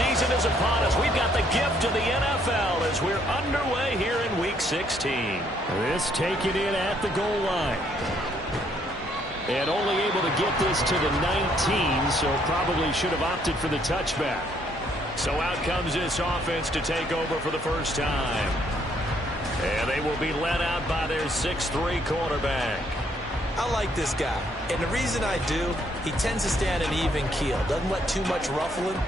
season is upon us. We've got the gift of the NFL as we're underway here in Week 16. This taken in at the goal line. And only able to get this to the 19, so probably should have opted for the touchback. So out comes this offense to take over for the first time. And they will be led out by their 6'3" quarterback. I like this guy, and the reason I do, he tends to stay on an even keel. Doesn't let too much ruffle him.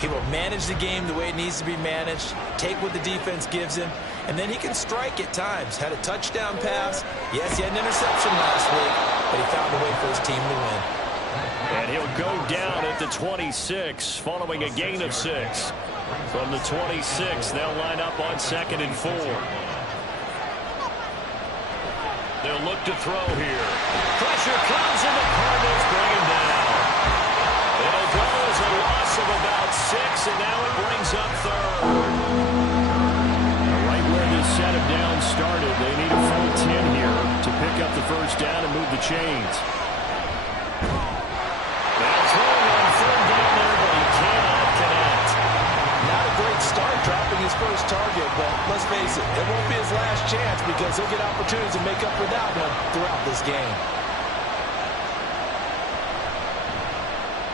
He will manage the game the way it needs to be managed, take what the defense gives him, and then he can strike at times. Had a touchdown pass. Yes, he had an interception last week, but he found a way for his team to win. And he'll go down at the 26, following a gain of 6. From the 26, they'll line up on 2nd and 4. They'll look to throw here. Pressure comes, and the Cardinals bring him down. It'll go as a loss of about 6, and now it brings up 3rd. Right where this set him down started, they need a full 10 here to pick up the first down and move the chains. They'll throw on 3rd down there, but he cannot connect. Not a great start dropping his first target, but let's face it, it won't be his last chance because he'll get opportunities to make up for that one throughout this game.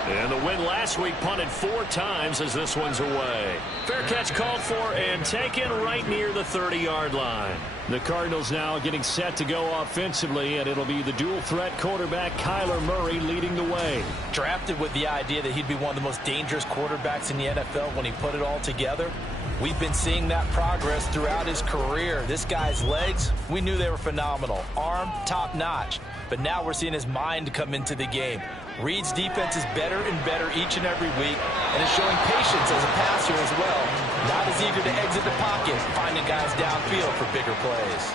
And the win last week punted 4 times as this one's away. Fair catch called for and taken right near the 30-yard line. The Cardinals now getting set to go offensively, and it'll be the dual-threat quarterback Kyler Murray leading the way. Drafted with the idea that he'd be one of the most dangerous quarterbacks in the NFL when he put it all together. We've been seeing that progress throughout his career. This guy's legs, we knew they were phenomenal. Arm, top-notch. But now we're seeing his mind come into the game. Reed's defense is better and better each and every week, and is showing patience as a passer as well. Not as eager to exit the pocket, finding guys downfield for bigger plays.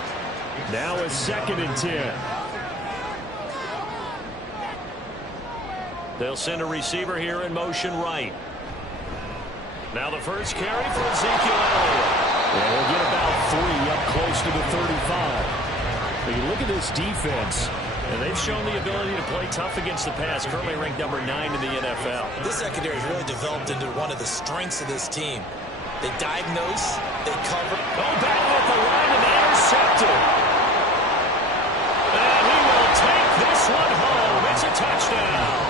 Now a 2nd and 10. They'll send a receiver here in motion right. Now the first carry for Ezekiel Elliott. And we'll get about 3 up close to the 35. But you look at this defense. And they've shown the ability to play tough against the pass, currently ranked number 9 in the NFL. This secondary has really developed into one of the strengths of this team. They diagnose, they cover. Oh, battle at the line and intercepted. And he will take this one home. It's a touchdown.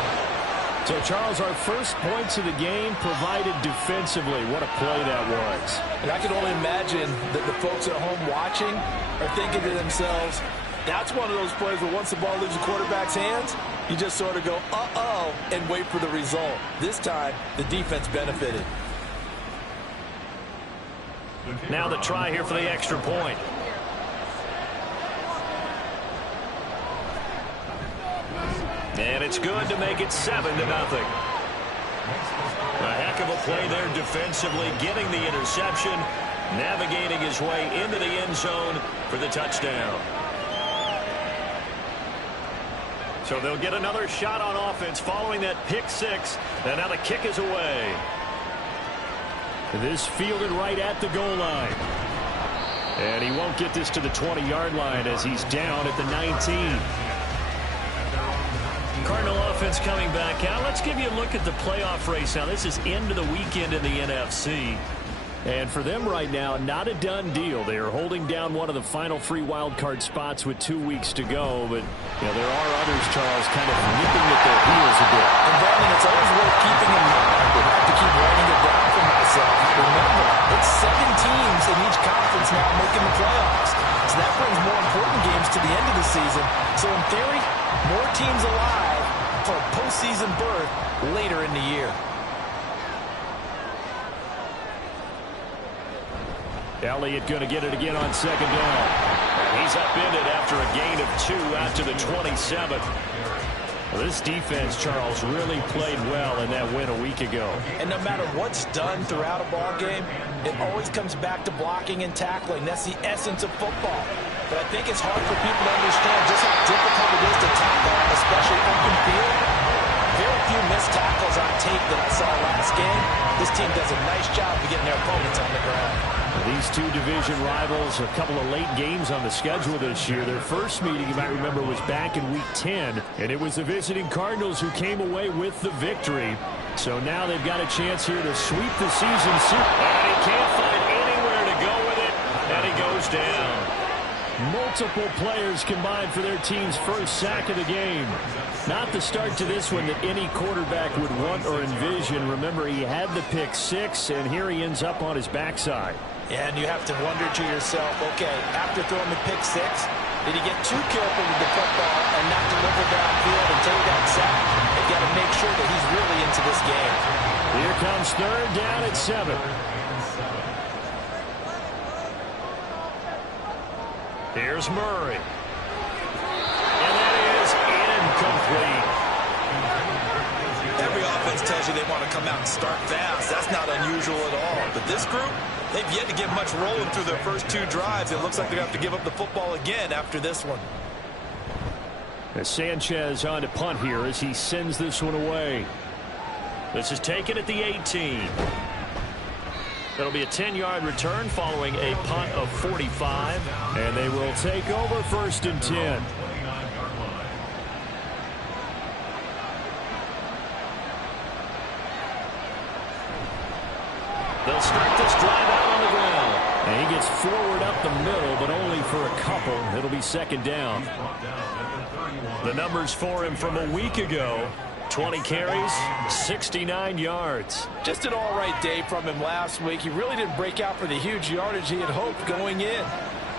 So, Charles, our first points of the game provided defensively. What a play that was. And I can only imagine that the folks at home watching are thinking to themselves, that's one of those plays where once the ball leaves the quarterback's hands, you just sort of go, uh-oh, and wait for the result. This time, the defense benefited. Now the try here for the extra point. And it's good to make it 7-0. A heck of a play there defensively, getting the interception, navigating his way into the end zone for the touchdown. So they'll get another shot on offense following that pick 6. And now the kick is away. This fielded right at the goal line. And he won't get this to the 20-yard line as he's down at the 19. Cardinal offense coming back out. Let's give you a look at the playoff race now. This is into the weekend in the NFC. And for them right now, not a done deal. They are holding down one of the final 3 wild card spots with 2 weeks to go. But you know, there are others, Charles, kind of nipping at their heels a bit. And Brandon, it's always worth keeping in mind. I have to keep writing it down for myself. Remember, it's 7 teams in each conference now making the playoffs. So that brings more important games to the end of the season. So in theory, more teams alive for a postseason berth later in the year. Elliott going to get it again on 2nd down. And he's upended after a gain of 2 out to the 27. Well, this defense, Charles, really played well in that win a week ago. And no matter what's done throughout a ball game, it always comes back to blocking and tackling. That's the essence of football. But I think it's hard for people to understand just how difficult it is to tackle, especially open field. Very few missed tackles on tape that I saw last game. This team does a nice job of getting their opponents on the ground. These two division rivals, a couple of late games on the schedule this year. Their first meeting, you might remember, was back in Week 10, and it was the visiting Cardinals who came away with the victory. So now they've got a chance here to sweep the season. And he can't find anywhere to go with it, and he goes down. Multiple players combined for their team's first sack of the game. Not the start to this one that any quarterback would want or envision. Remember, he had the pick six, and here he ends up on his backside. Yeah, and you have to wonder to yourself, okay, after throwing the pick six, did he get too careful with the football and not deliver downfield and take that sack? They've got to make sure that he's really into this game. Here comes third down at 7. Here's Murray. And that is incomplete. Every offense tells you they want to come out and start fast. That's not unusual at all. But this group, they've yet to get much rolling through their first two drives. It looks like they're going to have to give up the football again after this one. As Sanchez on to punt here as he sends this one away. This is taken at the 18. That'll be a 10-yard return following a punt of 45. And they will take over first and 10. They'll start this drive out on the ground. And he gets forward up the middle, but only for a couple. It'll be second down. The numbers for him from a week ago. 20 carries, 69 yards. Just an all-right day from him last week. He really didn't break out for the huge yardage he had hoped going in.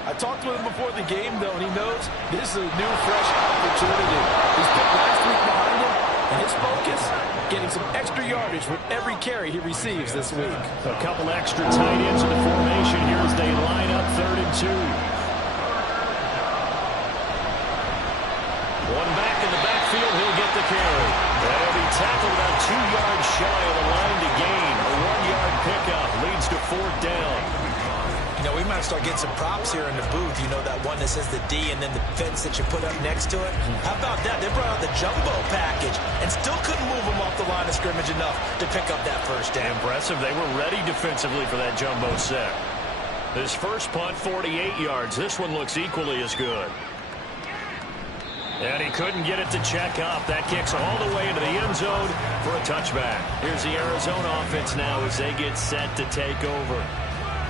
I talked with him before the game, though, and he knows this is a new, fresh opportunity. He's put last week behind him, and his focus, getting some extra yardage with every carry he receives this week. A couple extra tight ends in the formation here as they line up 3rd and 2. One back in the backfield, he'll get the carry. That'll be tackled about 2 yards shy of the line to gain. A 1-yard pickup leads to 4th down. You know, we might start getting some props here in the booth. You know, that one that says the D and then the fence that you put up next to it. How about that? They brought out the jumbo package and still couldn't move them off the line of scrimmage enough to pick up that first down. Impressive. They were ready defensively for that jumbo set. This first punt, 48 yards. This one looks equally as good. And he couldn't get it to check up. That kicks all the way into the end zone for a touchback. Here's the Arizona offense now as they get set to take over.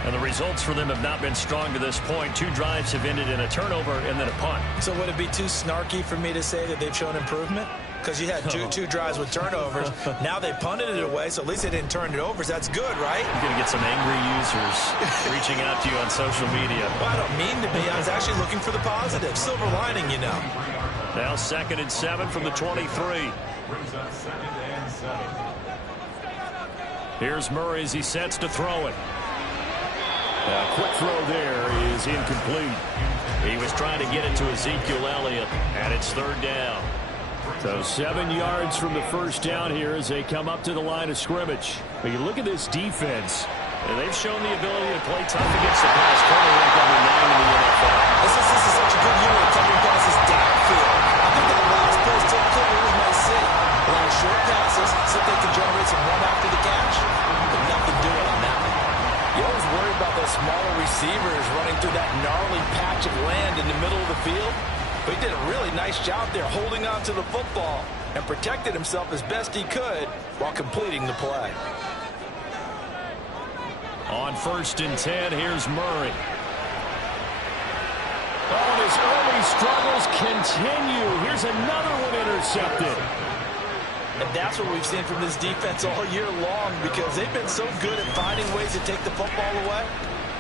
And the results for them have not been strong to this point. 2 drives have ended in a turnover and then a punt. So would it be too snarky for me to say that they've shown improvement? Because you had two drives with turnovers. Now they punted it away, so at least they didn't turn it over. So that's good, right? You're going to get some angry users reaching out to you on social media. Well, I don't mean to be. I was actually looking for the positive. Silver lining, you know. Now 2nd and 7 from the 23. Here's Murray as he sets to throw it. A quick throw there is incomplete. He was trying to get it to Ezekiel Elliott, and it's 3rd down. So 7 yards from the first down here as they come up to the line of scrimmage. But you look at this defense. And they've shown the ability to play tough against the pass. Currently ranked number 9 in the NFL. This is such a good unit coming passes downfield. I think that last play still could really nice see. A lot of short passes, so they can generate some run after the catch. But nothing doing on that one. You always worry about those smaller receivers running through that gnarly patch of land in the middle of the field. But he did a really nice job there holding on to the football and protected himself as best he could while completing the play. On 1st and 10, here's Murray. Oh, and his early struggles continue. Here's another one intercepted. And that's what we've seen from this defense all year long because they've been so good at finding ways to take the football away.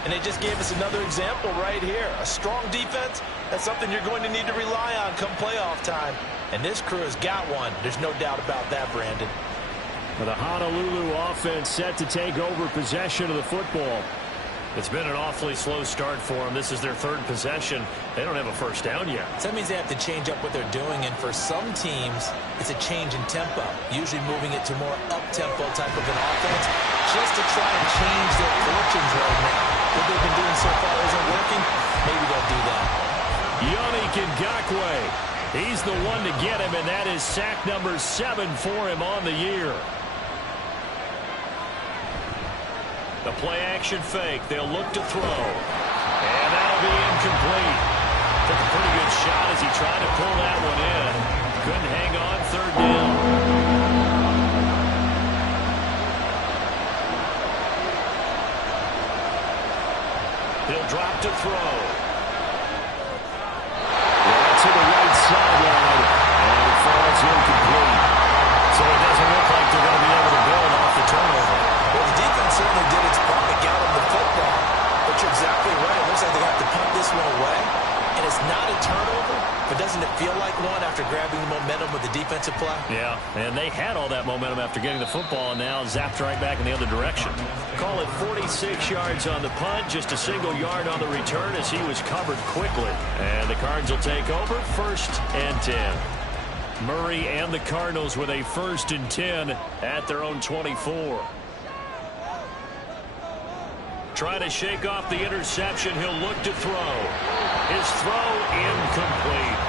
And they just gave us another example right here. A strong defense, that's something you're going to need to rely on come playoff time. And this crew has got one. There's no doubt about that, Brandon. The Honolulu offense set to take over possession of the football. It's been an awfully slow start for them. This is their 3rd possession. They don't have a first down yet. So that means they have to change up what they're doing, and for some teams, it's a change in tempo, usually moving it to more up-tempo type of an offense, just to try and change their fortunes right now. What they've been doing so far isn't working. Maybe they'll do that. Yannick Ngakoue. He's the one to get him, and that is sack number 7 for him on the year. The play action fake. They'll look to throw. And that'll be incomplete. Took a pretty good shot as he tried to pull that one in. Couldn't hang on, third down. He'll drop to throw. To the right sideline, and it falls incomplete. So it doesn't look like they're going to be able to build off the turnover. Well, the defense certainly did its part to get them the football. But you're exactly right. It looks like they have to punt this one away. And it's not a turnover, but doesn't it feel like one after grabbing the momentum with the defensive play? Yeah, and they had all that momentum after getting the football, and now zapped right back in the other direction. Call it 46 yards on the punt, just a single yard on the return as he was covered quickly. And the Cards will take over, 1st and 10. Murray and the Cardinals with a 1st and 10 at their own 24. Trying to shake off the interception. He'll look to throw. His throw incomplete.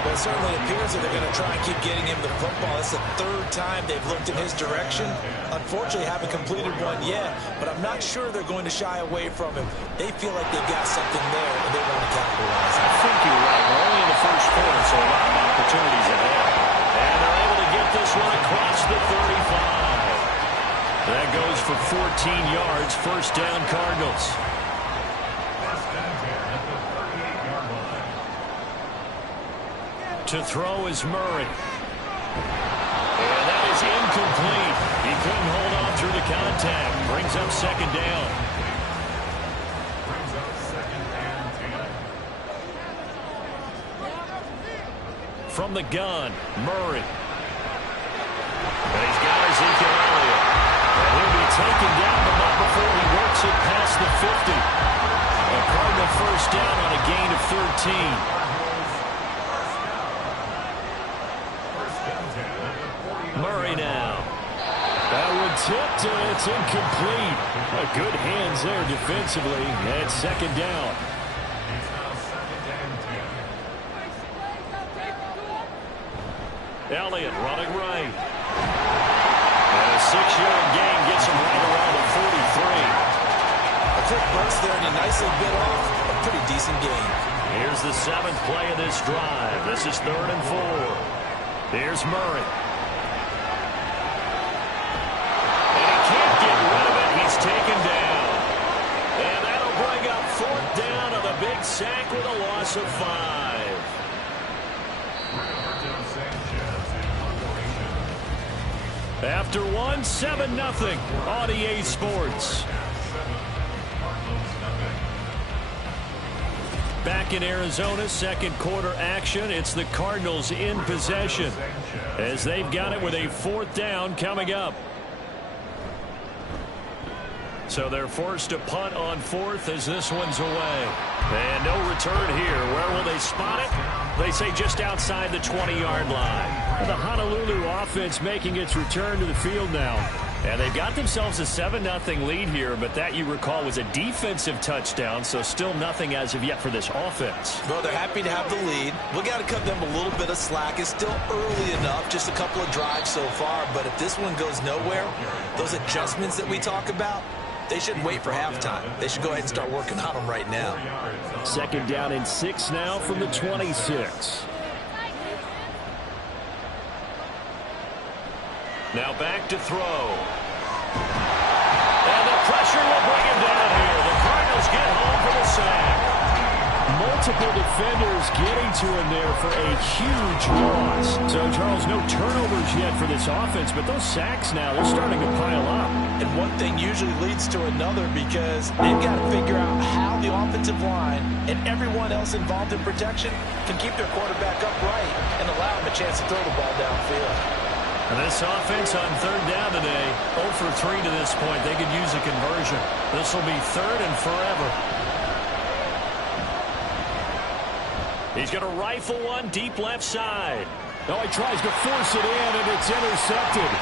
Well, it certainly appears that they're going to try and keep getting him the football. It's the 3rd time they've looked in his direction. Unfortunately, haven't completed one yet, but I'm not sure they're going to shy away from him. They feel like they've got something there, and they want to capitalize. I think you're right. We're only in the first quarter, so a lot of opportunities ahead. And they're able to get this one across the 35. That goes for 14 yards. 1st down, Cardinals. To throw is Murray. And that is incomplete. He couldn't hold on through the contact. Brings up 2nd down. From the gun, Murray. And he's got Ezekiel Elliott. And he'll be taken down, but not before he works it past the 50. A Cardinal 1st down on a gain of 13. Murray now. That one tipped, and it's incomplete. Good hands there defensively, and 2nd down. Elliott running right. And a 6-yard gain gets him right around the 43. A quick burst there, and he nicely bit off a pretty decent gain. Here's the 7th play of this drive. This is 3rd and 4. Here's Murray. And he can't get rid of it. He's taken down. And that'll bring up 4th down on the big sack with a loss of 5. After 1, 7-0 on EA Sports. Back in Arizona, 2nd quarter action. It's the Cardinals in possession as they've got it with a 4th down coming up. So they're forced to punt on 4th as this one's away. And no return here. Where will they spot it? They say just outside the 20-yard line. The Honolulu offense making its return to the field now. And they've got themselves a 7-0 lead here, but that, you recall, was a defensive touchdown, so still nothing as of yet for this offense. Well, they're happy to have the lead. We got to cut them a little bit of slack. It's still early enough, just a couple of drives so far, but if this one goes nowhere, those adjustments that we talk about, they shouldn't wait for halftime. They should go ahead and start working on them right now. 2nd down and 6 now from the 26. Now back to throw. And the pressure will bring him down here. The Cardinals get home for the sack. Multiple defenders getting to him there for a huge loss. So, Charles, no turnovers yet for this offense, but those sacks now, they're starting to pile up. And one thing usually leads to another because they've got to figure out how the offensive line and everyone else involved in protection can keep their quarterback upright and allow him a chance to throw the ball downfield. And this offense on 3rd down today, 0 for 3 to this point. They could use a conversion. This will be 3rd and forever. He's going to rifle one deep left side. Oh, he tries to force it in, and it's intercepted.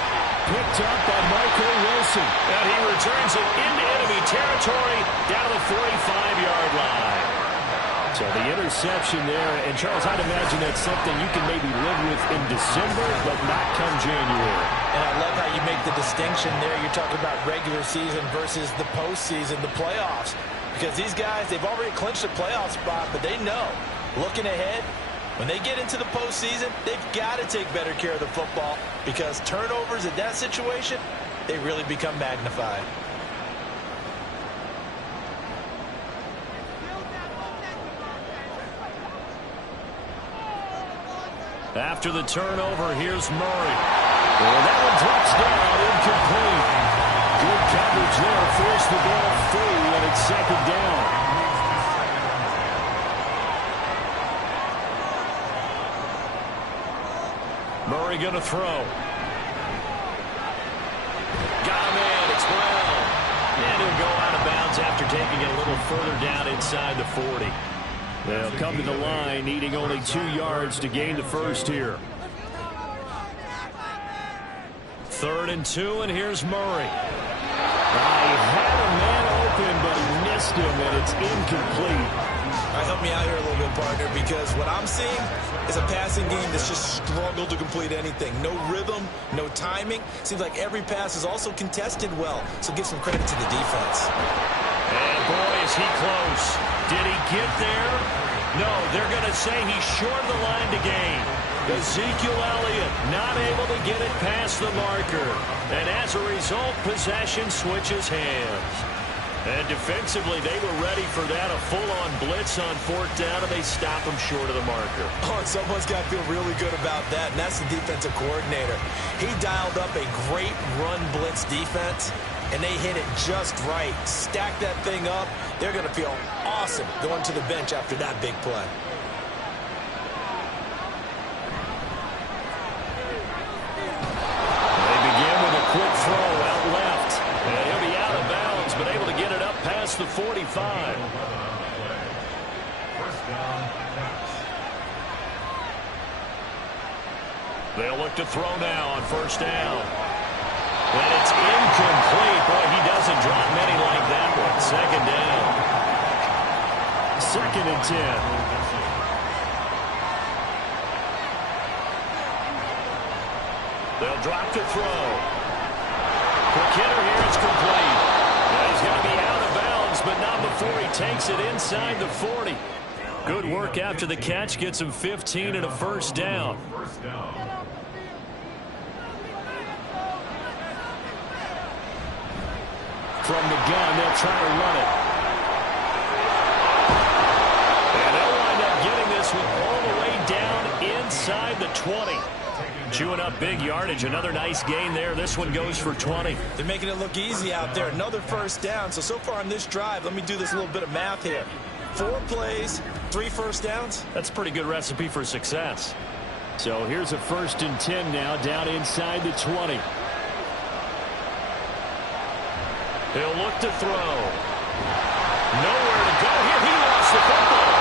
Picked up by Michael Wilson. And he returns it into enemy territory down to the 45-yard line. So the interception there, and Charles, I'd imagine that's something you can maybe live with in December, but not come January. And I love how you make the distinction there. You're talking about regular season versus the postseason, the playoffs. Because these guys, they've already clinched a playoff spot, but they know, looking ahead, when they get into the postseason, they've got to take better care of the football because turnovers in that situation, they really become magnified. After the turnover, here's Murray. And that one drops down, incomplete. Good coverage there, forced the ball free, and it's second down. Murray going to throw. Got him in, it's Brown. And he'll go out of bounds after taking it a little further down inside the 40. They'll come to the line, needing only 2 yards to gain the first here. 3rd and 2, and here's Murray. He had a man open, but he missed him, and it's incomplete. All right, help me out here a little bit, partner, because what I'm seeing is a passing game that's just struggled to complete anything. No rhythm, no timing. Seems like every pass is also contested well, so give some credit to the defense. And boy, is he close. Did he get there? No, they're going to say he's short of the line to gain. Ezekiel Elliott not able to get it past the marker. And as a result, possession switches hands. And defensively, they were ready for that, a full-on blitz on 4th down, and they stop him short of the marker. Oh, and someone's got to feel really good about that, and that's the defensive coordinator. He dialed up a great run blitz defense, and they hit it just right. Stack that thing up. They're going to feel awesome going to the bench after that big play. They begin with a quick throw out left. And he'll be out of bounds, but able to get it up past the 45. They'll look to throw now on 1st down. And it's incomplete. Boy, he doesn't drop many like that one. 2nd down. 2nd and 10. They'll drop to throw. Quick hitter here, it's complete. And he's going to be out of bounds, but not before he takes it inside the 40. Good work after the catch, gets him 15 and a 1st down. From the gun, they'll try to run it. And they'll wind up getting this one all the way down inside the 20. Chewing up big yardage. Another nice gain there. This one goes for 20. They're making it look easy out there. Another 1st down. So far on this drive, let me do this little bit of math here. 4 plays, 3 1st downs. That's a pretty good recipe for success. So here's a 1st and 10 now, down inside the 20. He'll look to throw. Nowhere to go here. He lost the football.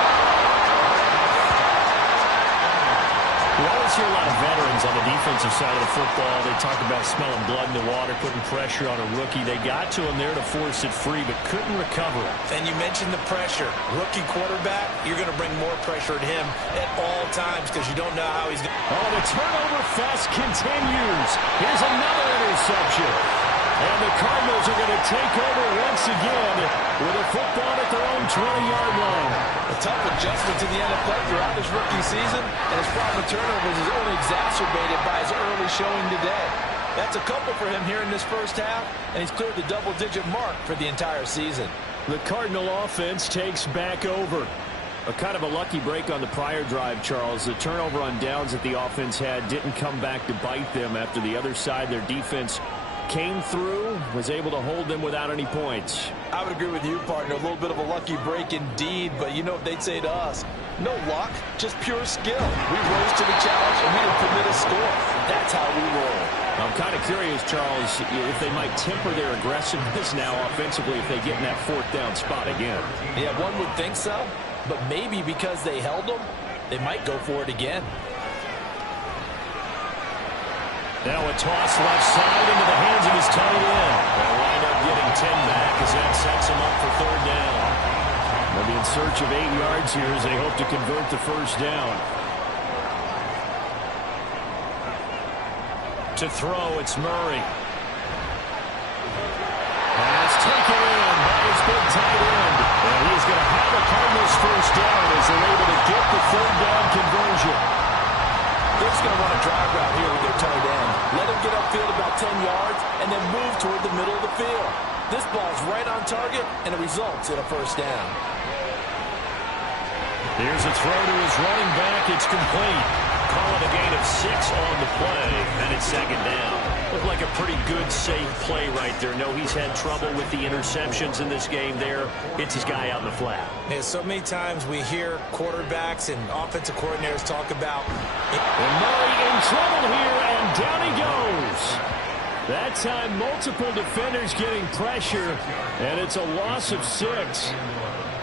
We always hear a lot of veterans on the defensive side of the football. They talk about smelling blood in the water, putting pressure on a rookie. They got to him there to force it free, but couldn't recover it. And you mentioned the pressure. Rookie quarterback, you're going to bring more pressure at him at all times because you don't know how he's going to... Oh, the turnover fest continues. Here's another interception. And the Cardinals are going to take over once again with a football at their own 20-yard line. A tough adjustment to the NFL throughout his rookie season, and his problem with turnovers is only exacerbated by his early showing today. That's a couple for him here in this 1st half, and he's cleared the double-digit mark for the entire season. The Cardinal offense takes back over. A kind of a lucky break on the prior drive, Charles. The turnover on downs that the offense had didn't come back to bite them after the other side. Their defense came through, was able to hold them without any points. I would agree with you, partner. A little bit of a lucky break indeed, but you know what they'd say to us. No luck, just pure skill. We rose to the challenge, and we didn't permit a score. That's how we roll. I'm kind of curious, Charles, if they might temper their aggressiveness now offensively if they get in that 4th down spot again. Yeah, one would think so, but maybe because they held them, they might go for it again. Now a toss left side into the hands of his tight end. They'll wind up getting 10 back as that sets him up for 3rd down. They'll be in search of 8 yards here as they hope to convert the first down. To throw, it's Murray. Pass taken in by his big tight end. And he's going to have the Cardinals first down as they're able to get the third down conversion. They're just going to run a drive route here with their tight end. Let him get upfield about 10 yards and then move toward the middle of the field. This ball's right on target, and it results in a first down. Here's a throw to his running back. It's complete. Call it a gain of 6 on the play, and it's second down. Looked like a pretty good, safe play right there. No, he's had trouble with the interceptions in this game there. Hits his guy out in the flat. Yeah, so many times we hear quarterbacks and offensive coordinators talk about... And Murray in trouble here, and down he goes. That time, multiple defenders getting pressure, and it's a loss of 6.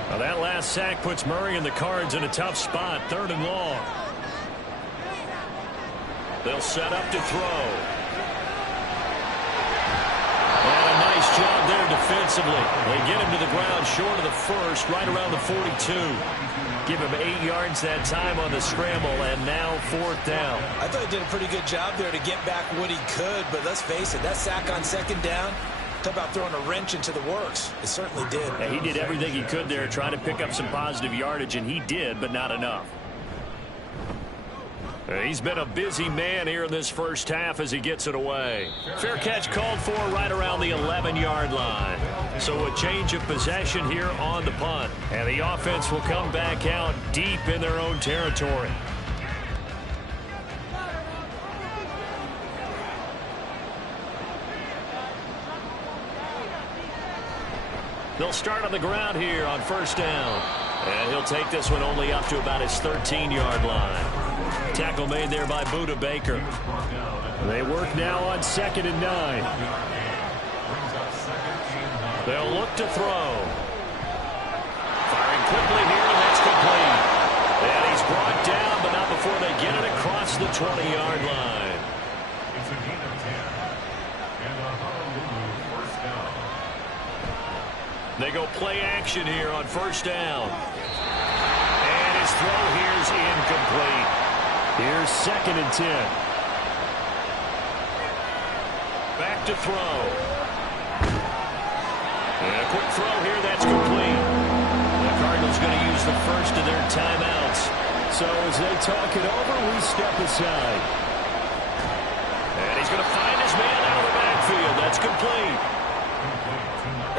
Well, that last sack puts Murray and the Cards in a tough spot, 3rd and long. They'll set up to throw. And a nice job there defensively. They get him to the ground short of the first, right around the 42. Give him 8 yards that time on the scramble, and now 4th down. I thought he did a pretty good job there to get back what he could, but let's face it, that sack on second down, talk about throwing a wrench into the works. It certainly did. Yeah, he did everything he could there, trying to pick up some positive yardage, and he did, but not enough. He's been a busy man here in this first half as he gets it away. Fair catch called for right around the 11-yard line. So a change of possession here on the punt. And the offense will come back out deep in their own territory. They'll start on the ground here on first down. And he'll take this one only up to about his 13-yard line. Tackle made there by Buda Baker. They work now on 2nd and 9. They'll look to throw. Firing quickly here, and that's complete. And he's brought down, but not before they get it across the 20-yard line. It's a gain of 10. And a Honolulu first down. They go play action here on first down. And his throw here's incomplete. Here's 2nd and 10. Back to throw. And a quick throw here, that's complete. The Cardinals going to use the first of their timeouts. So as they talk it over, we step aside. And he's going to find his man out of the backfield. That's complete.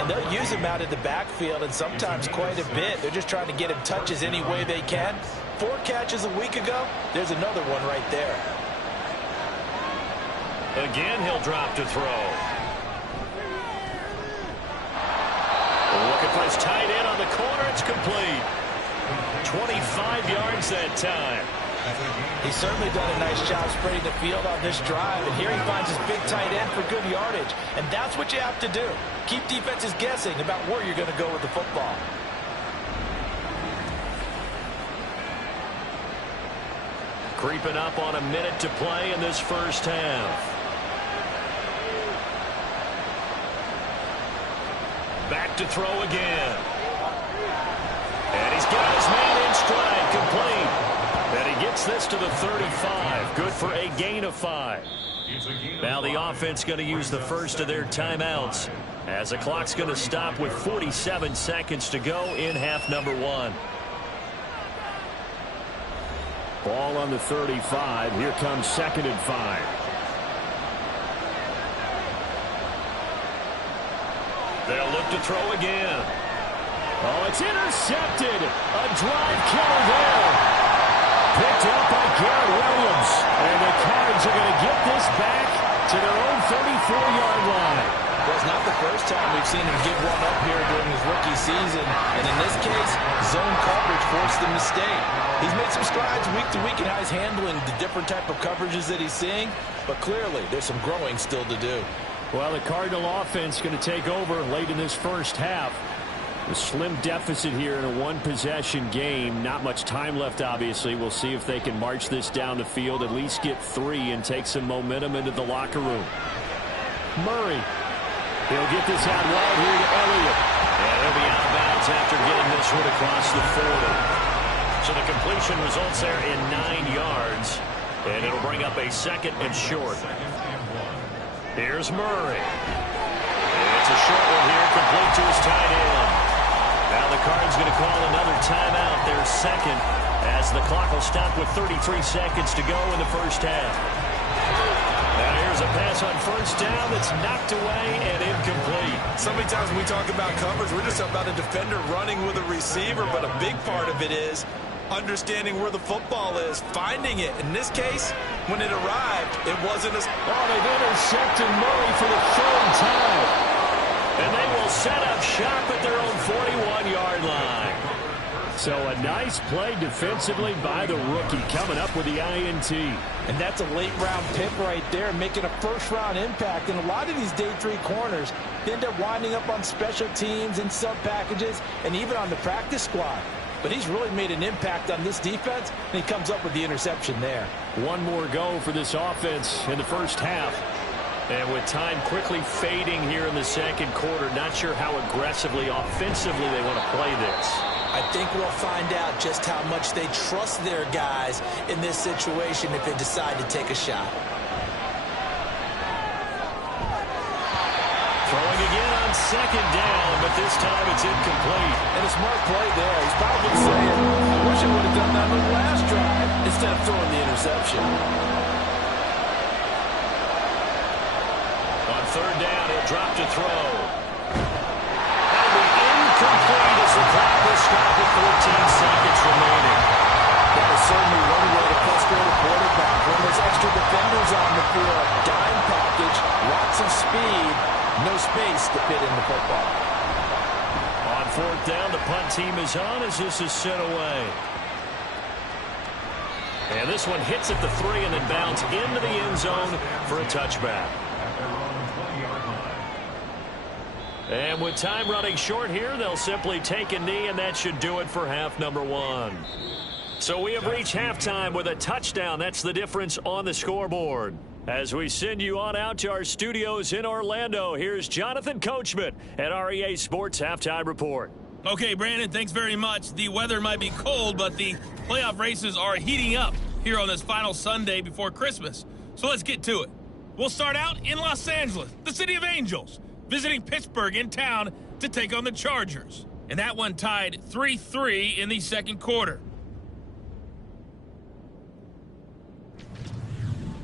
And they'll use him out in the backfield, and sometimes quite a bit. They're just trying to get him touches any way they can. 4 catches a week ago. There's another one right there. Again, he'll drop to throw. Looking for his tight end on the corner. It's complete. 25 yards that time. He's certainly done a nice job spreading the field on this drive, and here he finds his big tight end for good yardage. And that's what you have to do. Keep defenses guessing about where you're going to go with the football. Creeping up on a minute to play in this first half. Back to throw again. And he's got his man in stride, complete. And he gets this to the 35. Good for a gain of 5. Now the offense going to use the first of their timeouts as the clock's going to stop with 47 seconds to go in half number 1. Ball on the 35. Here comes 2nd and 5. They'll look to throw again. Oh, it's intercepted. A drive killer there. Picked up by Garrett Williams. And the Cards are going to get this back to their own 34-yard line. Well, it's not the first time we've seen him give one up here during his rookie season. And in this case, zone coverage forced the mistake. He's made some strides week to week in how he's handling the different type of coverages that he's seeing. But clearly, there's some growing still to do. Well, the Cardinal offense going to take over late in this first half. A slim deficit here in a one-possession game. Not much time left, obviously. We'll see if they can march this down the field, at least get 3, and take some momentum into the locker room. Murray. He'll get this out wide here to Elliott. And he'll be out of bounds yards after getting this one across the 40. So the completion results there in 9 yards. And it'll bring up a 2nd and short. Here's Murray. It's a short one here, complete to his tight end. Now the Cards going to call another timeout, their 2nd, as the clock will stop with 33 seconds to go in the first half. Now here's a pass on first down that's knocked away and incomplete. So many times when we talk about coverage, we're just about a defender running with a receiver, but a big part of it is understanding where the football is, finding it. In this case, when it arrived, it wasn't as... Oh, they've intercepted Murray for the 3rd time. And they will set up shop at their own 41-yard line. So a nice play defensively by the rookie, coming up with the INT. And that's a late-round pick right there, making a first-round impact. And a lot of these day 3 corners end up winding up on special teams and sub-packages and even on the practice squad. But he's really made an impact on this defense, and he comes up with the interception there. One more go for this offense in the first half. And with time quickly fading here in the 2nd quarter, not sure how aggressively, offensively they want to play this. I think we'll find out just how much they trust their guys in this situation if they decide to take a shot. Throwing again on 2nd down, but this time it's incomplete. And a smart play there. He's probably saying, I wish I would have done that on the last drive instead of throwing the interception. On 3rd down, he'll drop to throw. That'll be incomplete as the clock will stop with 14 seconds remaining. That is certainly one way to frustrate a quarterback. When there's extra defenders on the field, dime package, lots of speed, no space to fit in the football. On 4th down, the punt team is on as this is sent away. And this one hits at the 3 and then bounds into the end zone for a touchback. And with time running short here, they'll simply take a knee, and that should do it for half number 1. So we have reached halftime with a touchdown. That's the difference on the scoreboard. As we send you on out to our studios in Orlando, here's Jonathan Coachman at REA Sports Halftime Report. Okay, Brandon, thanks very much. The weather might be cold, but the playoff races are heating up here on this final Sunday before Christmas. So let's get to it. We'll start out in Los Angeles, the City of Angels, visiting Pittsburgh in town to take on the Chargers. And that one tied 3-3 in the 2nd quarter.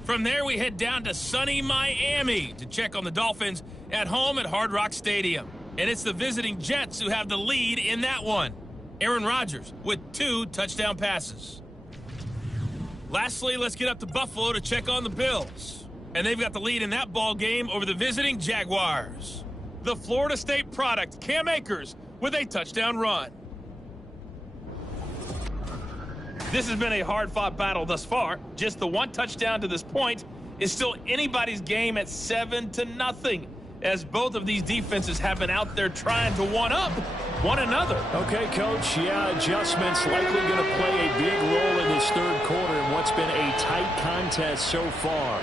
From there, we head down to sunny Miami to check on the Dolphins at home at Hard Rock Stadium. And it's the visiting Jets who have the lead in that one. Aaron Rodgers with 2 touchdown passes. Lastly, let's get up to Buffalo to check on the Bills. And they've got the lead in that ball game over the visiting Jaguars. The Florida State product, Cam Akers, with a touchdown run. This has been a hard-fought battle thus far. Just the 1 touchdown to this point is still anybody's game at 7-0, as both of these defenses have been out there trying to one-up one another. Okay, Coach, yeah, adjustments likely going to play a big role in this 3rd quarter in what's been a tight contest so far.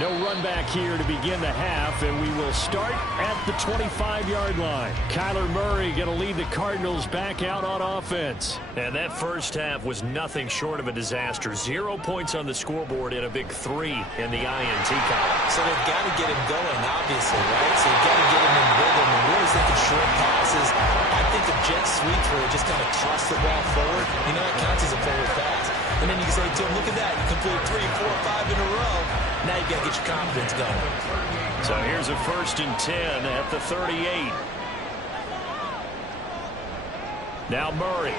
No run back here to begin the half, and we will start at the 25-yard line. Kyler Murray going to lead the Cardinals back out on offense. And that first half was nothing short of a disaster. 0 points on the scoreboard and a big 3 in the INT column. So they've got to get him going, obviously, right? So you've got to get him in rhythm and really thinking short passes. I think the jet sweeps where they just kind of toss the ball forward, you know, that counts as a forward pass. And then you can say to him, look at that. You completed 3, 4, 5 in a row. Now you've got to get your confidence going. So here's a 1st and 10 at the 38. Now Murray.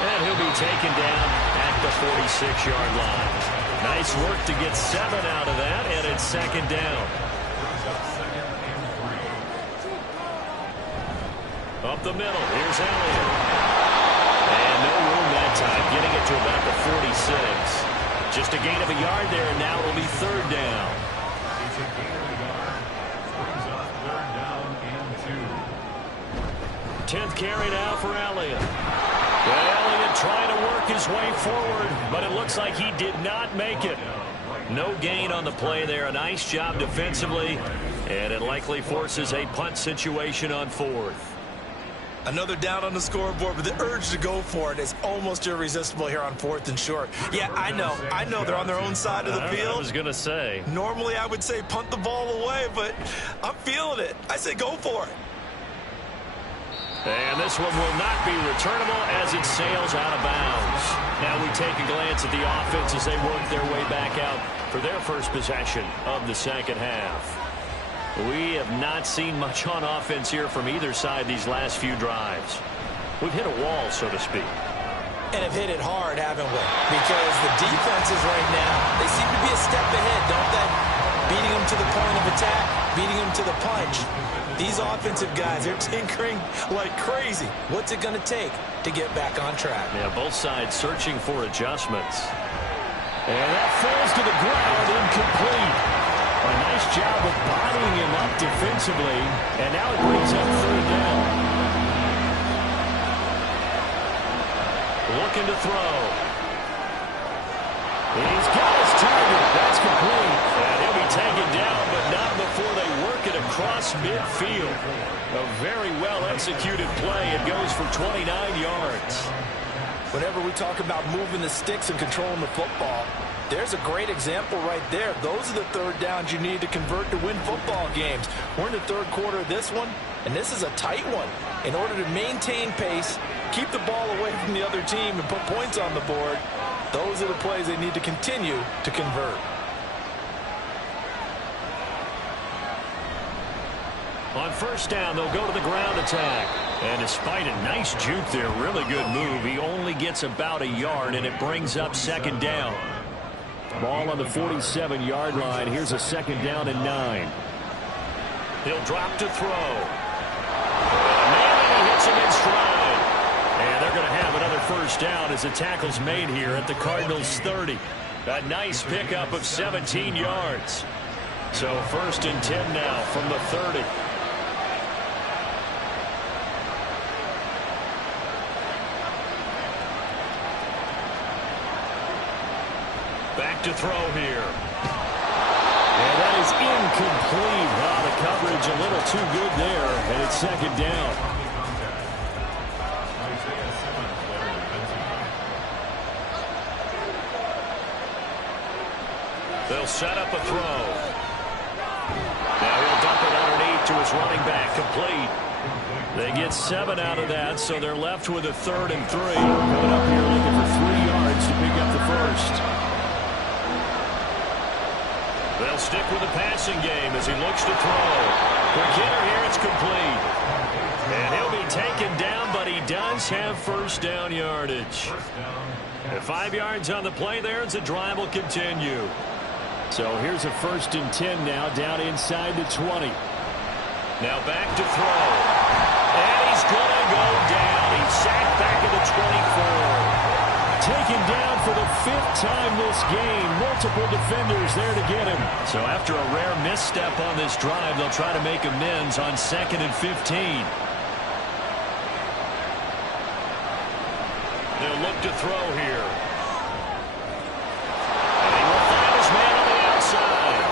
And he'll be taken down at the 46-yard line. Nice work to get 7 out of that, and it's 2nd down. Up the middle, here's Elliott. And no room that time, getting it to about the 46. Just a gain of a yard there, and now it'll be 3rd down. It's a gain of a yard. Brings up 3rd down and 2. 10th carry now for Elliott. Well, Elliott trying to work his way forward, but it looks like he did not make it. No gain on the play there. A nice job defensively. And it likely forces a punt situation on 4th. Another down on the scoreboard, but the urge to go for it is almost irresistible here on 4th and short. Yeah, I know they're on their own side of the field. I was going to say. Normally I would say punt the ball away, but I'm feeling it. I say go for it. And this one will not be returnable as it sails out of bounds. Now we take a glance at the offense as they work their way back out for their first possession of the second half. We have not seen much on offense here from either side these last few drives. We've hit a wall, so to speak. And have hit it hard, haven't we? Because the defenses right now, they seem to be a step ahead, don't they? Beating them to the point of attack, beating them to the punch. These offensive guys, they're tinkering like crazy. What's it going to take to get back on track? Yeah, both sides searching for adjustments. And that falls to the ground, incomplete. A nice job of bodying him up defensively, and now it brings up 3rd down. Looking to throw. He's got his target. That's complete. And he'll be taken down, but not before they work it across midfield. A very well-executed play. It goes for 29 yards. Whenever we talk about moving the sticks and controlling the football, there's a great example right there. Those are the 3rd downs you need to convert to win football games. We're in the 3rd quarter of this one, and this is a tight one. In order to maintain pace, keep the ball away from the other team, and put points on the board, those are the plays they need to continue to convert. On 1st down, they'll go to the ground attack. And despite a nice juke there, really good move, he only gets about a yard, and it brings up 2nd down. Ball on the 47-yard line. Here's a 2nd down and 9. He'll drop to throw. And he hits him in stride. And they're going to have another 1st down as the tackle's made here at the Cardinals' 30. A nice pickup of 17 yards. So 1st and 10 now from the 30. Back to throw here. And that is incomplete. Wow, the coverage a little too good there, and it's 2nd down. They'll set up a throw. Now he'll dump it underneath to his running back, complete. They get 7 out of that, so they're left with a 3rd and 3. Coming up here looking for 3 yards to pick up the 1st. They'll stick with the passing game as he looks to throw. Quick hitter here, it's complete. And he'll be taken down, but he does have 1st down yardage. And 5 yards on the play there as the drive will continue. So here's a 1st and 10 now, down inside the 20. Now back to throw. And he's going to go down. He's sacked back at the 24. Taken down for the 5th time this game. Multiple defenders there to get him. So after a rare misstep on this drive, they'll try to make amends on 2nd and 15. They'll look to throw here. And he will find his man on the outside.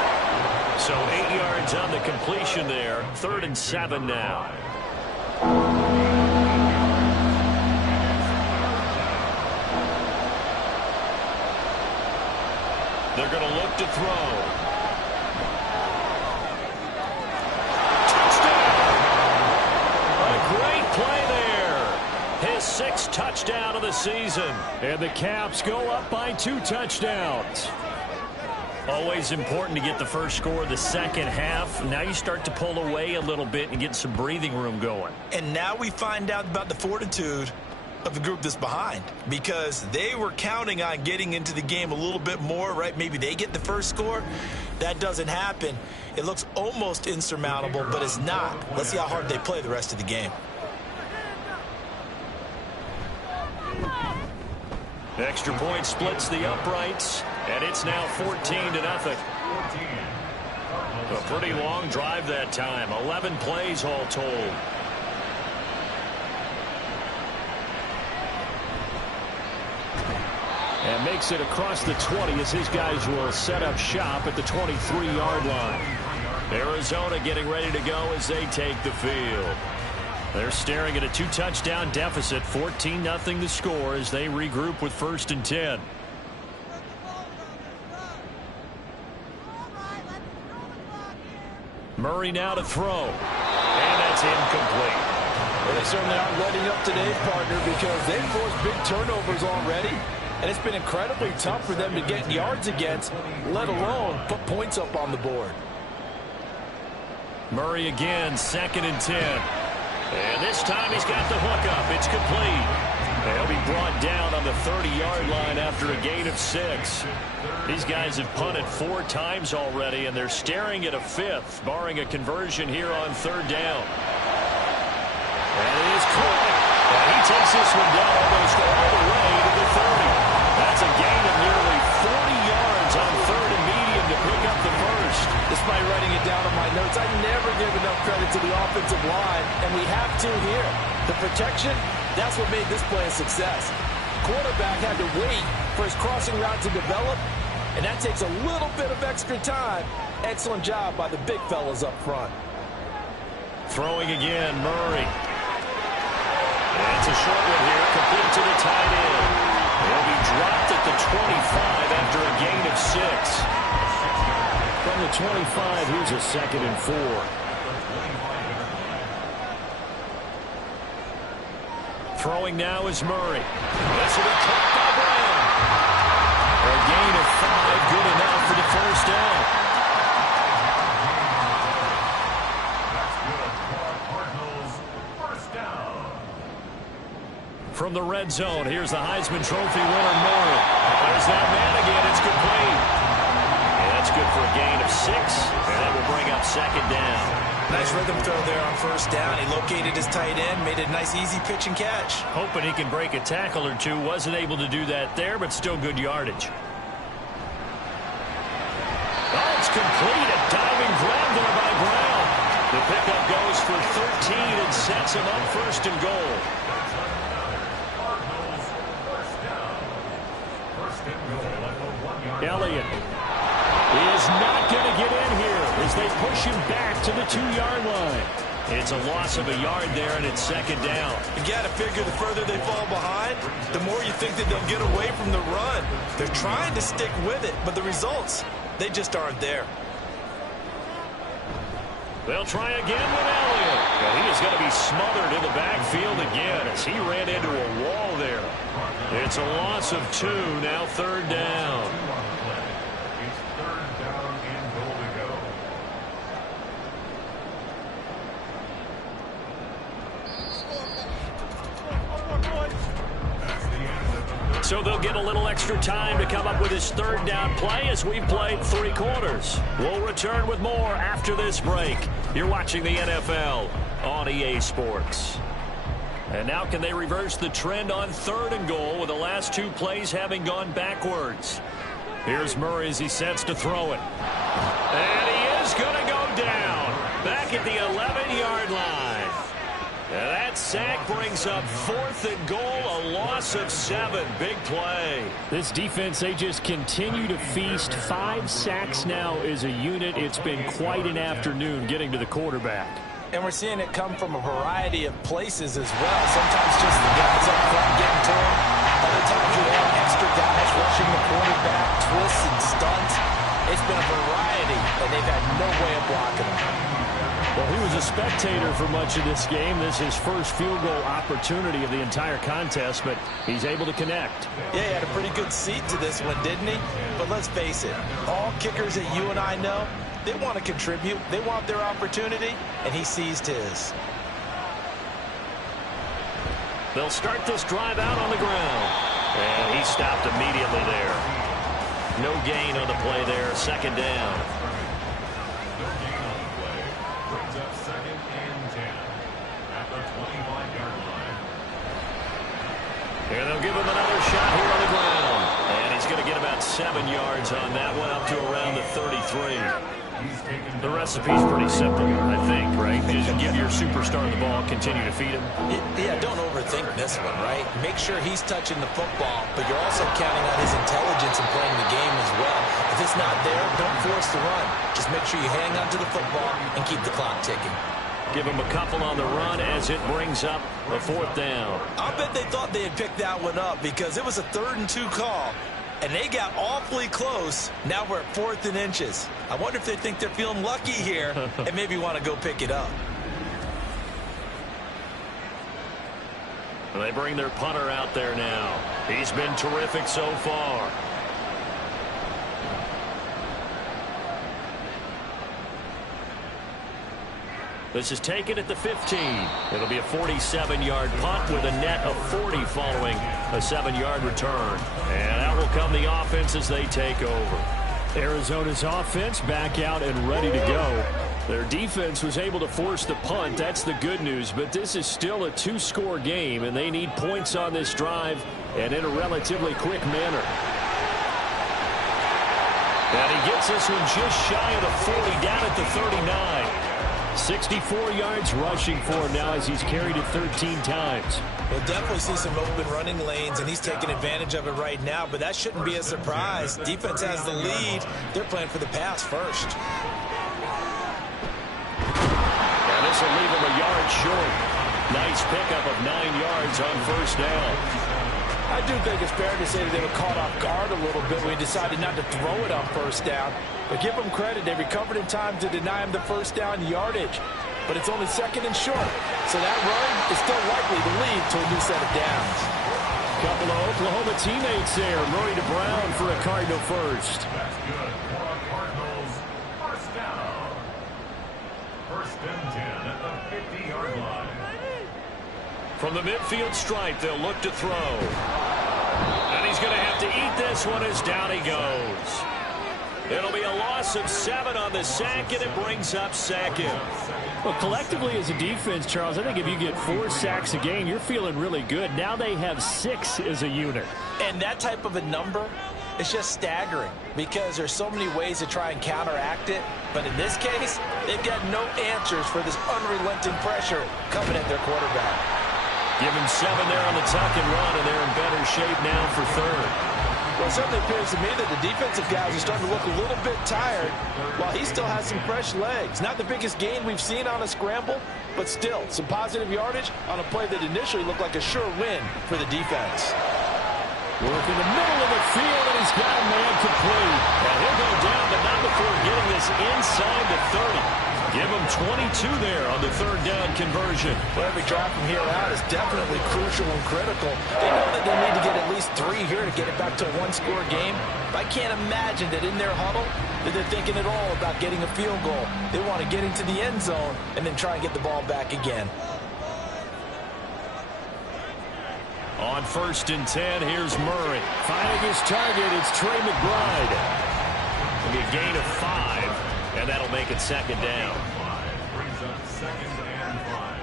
So 8 yards on the completion there. 3rd and 7 now. They're going to look to throw. Touchdown! A great play there. His 6th touchdown of the season. And the Caps go up by 2 touchdowns. Always important to get the first score of the second half. Now you start to pull away a little bit and get some breathing room going. And now we find out about the fortitude of the group that's behind, because they were counting on getting into the game a little bit more, right? Maybe they get the first score. That doesn't happen. It looks almost insurmountable, but it's not. Let's see how hard they play the rest of the game. Extra point splits the uprights, and it's now 14-0. A pretty long drive that time. 11 plays all told. And makes it across the 20 as his guys will set up shop at the 23-yard line. Arizona getting ready to go as they take the field. They're staring at a 2-touchdown deficit, 14-0 the score as they regroup with 1st and 10. Murray now to throw. And that's incomplete. Well, they certainly aren't letting up today's partner because they've forced big turnovers already. And it's been incredibly tough for them to get yards against, let alone put points up on the board. Murray again, 2nd and 10. And this time he's got the hook up. It's complete. They'll be brought down on the 30-yard line after a gain of 6. These guys have punted 4 times already, and they're staring at a 5th, barring a conversion here on 3rd down. And it is caught. And he takes this one down almost all the way to the 30. That's a gain of nearly 40 yards on 3rd and medium to pick up the first. Despite writing it down on my notes, I never give enough credit to the offensive line, and we have to here. The protection, that's what made this play a success. Quarterback had to wait for his crossing route to develop, and that takes a little bit of extra time. Excellent job by the big fellas up front. Throwing again, Murray. And it's a short one here, complete to the tight end. He'll be dropped at the 25 after a gain of 6. From the 25, here's a 2nd and 4. Throwing now is Murray. This will be caught by Brown. A gain of 5, good enough for the first down. First down. From the red zone, here's the Heisman Trophy winner, Murray. There's that man again. It's complete. And that's good for a gain of 6, and that will bring up 2nd down. Nice rhythm throw there on 1st down. He located his tight end, made a nice easy pitch and catch. Hoping he can break a tackle or two. Wasn't able to do that there, but still good yardage. Oh, it's complete. A diving grab there by Brown. The pickup goes for 13 and sets him up 1st and goal. Elliott is not going to get in here as they push him back to the 2-yard line. It's a loss of a yard there, and it's 2nd down. You got to figure the further they fall behind, the more you think that they'll get away from the run. They're trying to stick with it, but the results, they just aren't there. They'll try again with Elliott. Well, he is going to be smothered in the backfield again as he ran into a wall there. It's a loss of 2, now 3rd down. It's 3rd down and goal to go. So they'll get a little extra time to come up with his 3rd down play as we've played 3 quarters. We'll return with more after this break. You're watching the NFL on EA Sports. And now can they reverse the trend on 3rd and goal with the last 2 plays having gone backwards? Here's Murray as he sets to throw it. And he is going to go down back at the 11-yard line. And that sack brings up 4th and goal, a loss of 7. Big play. This defense, they just continue to feast. 5 sacks now as a unit. It's been quite an afternoon getting to the quarterback. And we're seeing it come from a variety of places as well. Sometimes just the guys up front getting to him. Other times you have extra guys rushing the quarterback, twists and stunts. It's been a variety, and they've had no way of blocking him. Well, he was a spectator for much of this game. This is his first field goal opportunity of the entire contest, but he's able to connect. Yeah, he had a pretty good seat to this one, didn't he? But let's face it, all kickers that you and I know, they want to contribute. They want their opportunity, and he seized his. They'll start this drive out on the ground. And he stopped immediately there. No gain on the play there, 2nd down. And they'll give him another shot here on the ground. And he's going to get about 7 yards on that one, up to around the 33. The recipe's pretty simple, I think, right? Just give your superstar the ball, continue to feed him. Yeah, don't overthink this one, right? Make sure he's touching the football, but you're also counting on his intelligence in playing the game as well. If it's not there, don't force the run. Just make sure you hang on to the football and keep the clock ticking. Give him a couple on the run as it brings up a 4th down. I bet they thought they had picked that one up because it was a 3rd and 2 call. And they got awfully close. Now we're at 4th and inches. I wonder if they think they're feeling lucky here and maybe want to go pick it up. They bring their punter out there now. He's been terrific so far. This is taken at the 15. It'll be a 47-yard punt with a net of 40 following a 7-yard return. And out will come the offense as they take over. Arizona's offense back out and ready to go. Their defense was able to force the punt. That's the good news. But this is still a 2-score game, and they need points on this drive and in a relatively quick manner. And he gets this one just shy of the 40, down at the 39. 64 yards rushing for him now as he's carried it 13 times. We'll definitely see some open running lanes, and he's taking advantage of it right now, but that shouldn't be a surprise. Defense has the lead. They're playing for the pass first. And this will leave him a yard short. Nice pickup of 9 yards on 1st down. I do think it's fair to say that they were caught off guard a little bit when he decided not to throw it on 1st down. But give them credit. They recovered in time to deny him the 1st down yardage. But it's only 2nd and short. So that run is still likely to lead to a new set of downs. Couple of Oklahoma teammates there. Murray to Brown for a Cardinal first. That's good for a Cardinals 1st down. 1st and 10 at the 50-yard line. From the midfield stripe, they'll look to throw. And he's going to have to eat this one as down he goes. It'll be a loss of 7 on the sack, and it brings up 2nd. Well, collectively as a defense, Charles, I think if you get 4 sacks a game, you're feeling really good. Now they have 6 as a unit. And that type of a number is just staggering because there's so many ways to try and counteract it. But in this case, they've got no answers for this unrelenting pressure coming at their quarterback. Give him 7 there on the tuck and run, and they're in better shape now for 3rd. Well, it certainly appears to me that the defensive guys are starting to look a little bit tired while he still has some fresh legs. Not the biggest gain we've seen on a scramble, but still some positive yardage on a play that initially looked like a sure win for the defense. Work in the middle of the field, and he's got a man complete. And he'll go down, but not before getting this inside the 30. Give him 22 there on the 3rd down conversion. Well, every drive from here out is definitely crucial and critical. They know that they need to get at least 3 here to get it back to a 1-score game. But I can't imagine that in their huddle that they're thinking at all about getting a field goal. They want to get into the end zone and then try and get the ball back again. On 1st and 10, here's Murray. Finding his target, it's Trey McBride. It'll be a gain of 5. And that'll make it 2nd down. Brings up 2nd and 5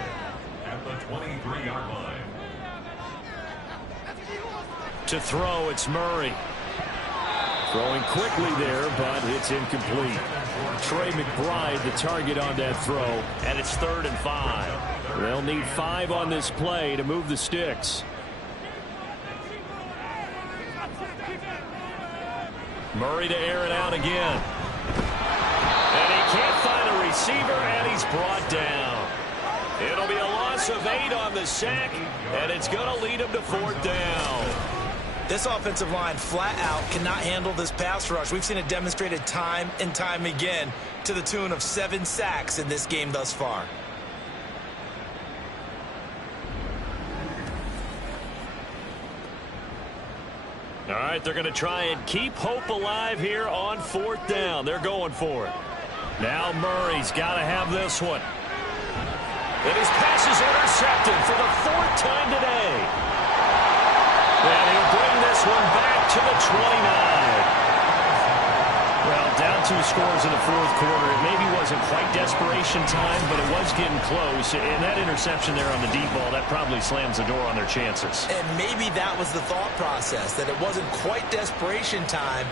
at the 23-yard line. To throw, it's Murray. Throwing quickly there, but it's incomplete. Trey McBride, the target on that throw. And it's 3rd and 5. They'll need 5 on this play to move the sticks. Murray to air it out again. And he can't find a receiver, and he's brought down. It'll be a loss of 8 on the sack, and it's going to lead him to 4th down. This offensive line flat out cannot handle this pass rush. We've seen it demonstrated time and time again to the tune of 7 sacks in this game thus far. All right, they're going to try and keep hope alive here on 4th down. They're going for it. Now Murray's got to have this one. And his pass is intercepted for the 4th time today. And he'll bring this one back to the 29. Well, down 2 scores in the 4th quarter. It maybe wasn't quite desperation time, but it was getting close. And that interception there on the deep ball, that probably slams the door on their chances. And maybe that was the thought process, that it wasn't quite desperation time,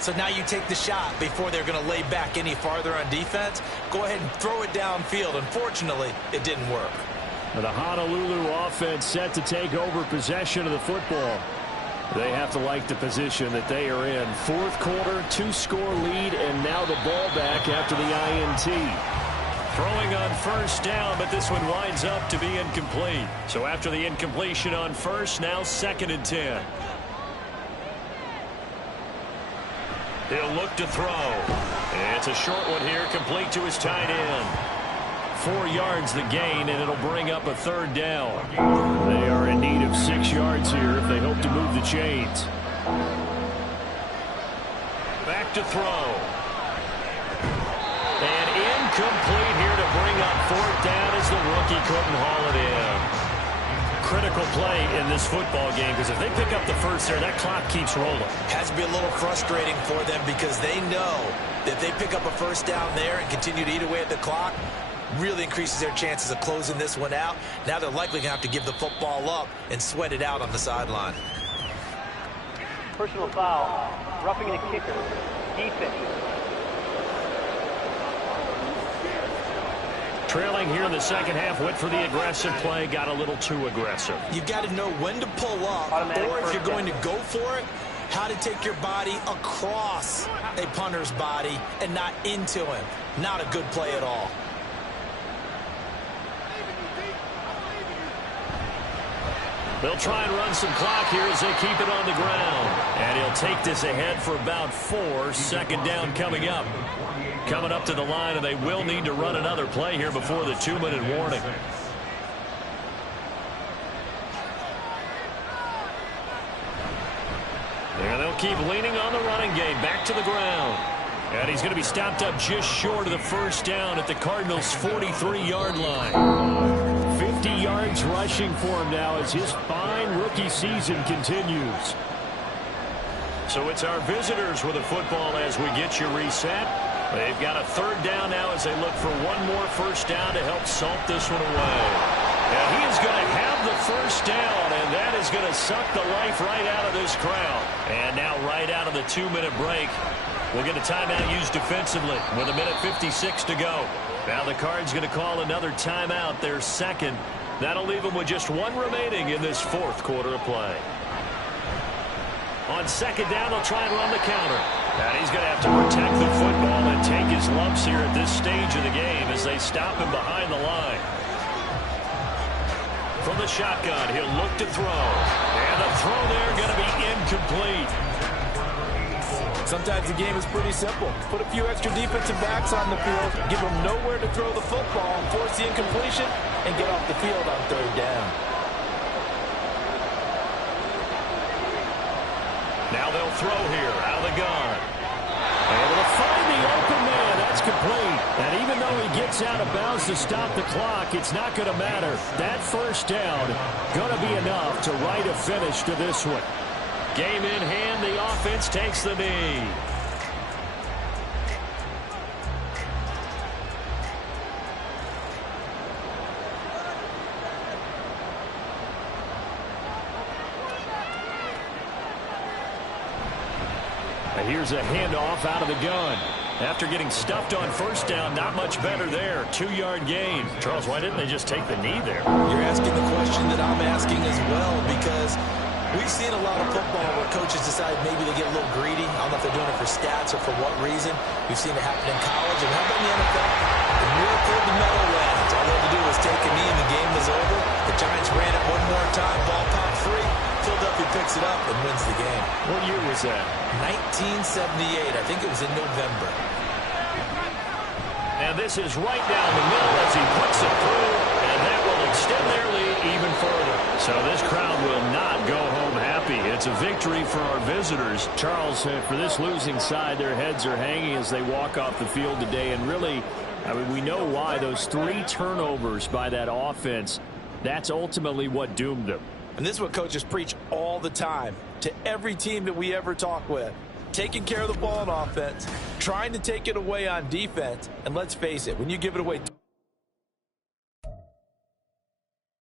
So now you take the shot before they're going to lay back any farther on defense. Go ahead and throw it downfield. Unfortunately, it didn't work. The Honolulu offense set to take over possession of the football. They have to like the position that they are in. Fourth quarter, 2-score lead, and now the ball back after the INT. Throwing on first down, but this one winds up to be incomplete. So after the incompletion on first, now 2nd and 10. He'll look to throw. And it's a short one here, complete to his tight end. 4 yards the gain, and it'll bring up a 3rd down. They are in need of 6 yards here if they hope to move the chains. Back to throw. And incomplete here to bring up 4th down as the rookie couldn't haul it in. Critical play in this football game, because if they pick up the first there, that clock keeps rolling. Has to be a little frustrating for them because they know that if they pick up a first down there and continue to eat away at the clock, really increases their chances of closing this one out. Now they're likely going to have to give the football up and sweat it out on the sideline. Personal foul, roughing the kicker, defense. Trailing here in the second half, went for the aggressive play, got a little too aggressive. You've got to know when to pull up, or if you're going to go for it, how to take your body across a punter's body and not into him. Not a good play at all. They'll try and run some clock here as they keep it on the ground. And he'll take this ahead for about 4. 2nd down coming up. Coming up to the line, and they will need to run another play here before the 2-minute warning. And they'll keep leaning on the running game. Back to the ground. And he's going to be stopped up just short of the 1st down at the Cardinals' 43-yard line. 50 yards rushing for him now as his fine rookie season continues. So it's our visitors with the football as we get you reset. They've got a 3rd down now as they look for one more first down to help salt this one away. And he is going to have the first down, and that is going to suck the life right out of this crowd. And now right out of the 2-minute break, we'll get a timeout used defensively with 1:56 to go. Now the Cards going to call another timeout, their 2nd. That'll leave them with just 1 remaining in this 4th quarter of play. On 2nd down, they'll try and run the counter. And he's going to have to protect the football and take his lumps here at this stage of the game as they stop him behind the line. From the shotgun, he'll look to throw. And the throw there going to be incomplete. Sometimes the game is pretty simple. Put a few extra defensive backs on the field, give them nowhere to throw the football, force the incompletion, and get off the field on 3rd down. Now they'll throw here out of the gun. Able to find the open man. That's complete. And even though he gets out of bounds to stop the clock, it's not going to matter. That first down going to be enough to write a finish to this one. Game in hand, the offense takes the knee. Here's a handoff out of the gun. After getting stuffed on first down, not much better there. 2-yard gain. Charles, why didn't they just take the knee there? You're asking the question that I'm asking as well, because we've seen a lot of football where coaches decide maybe they get a little greedy. I don't know if they're doing it for stats or for what reason. We've seen it happen in college. And how about in the NFL? The miracle the medal lands. All they had to do was take a knee and the game was over. The Giants ran it one more time. Ball popped free. Philadelphia picks it up and wins the game. What year was that? 1978. I think it was in November. And this is right down the middle as he puts it through, and that will extend their lead even further. So this crowd will not go home happy. It's a victory for our visitors. Charles, for this losing side, their heads are hanging as they walk off the field today. And really, I mean, we know why. Those 3 turnovers by that offense, that's ultimately what doomed them. And this is what coaches preach all the time to every team that we ever talk with. Taking care of the ball on offense, trying to take it away on defense, and let's face it, when you give it away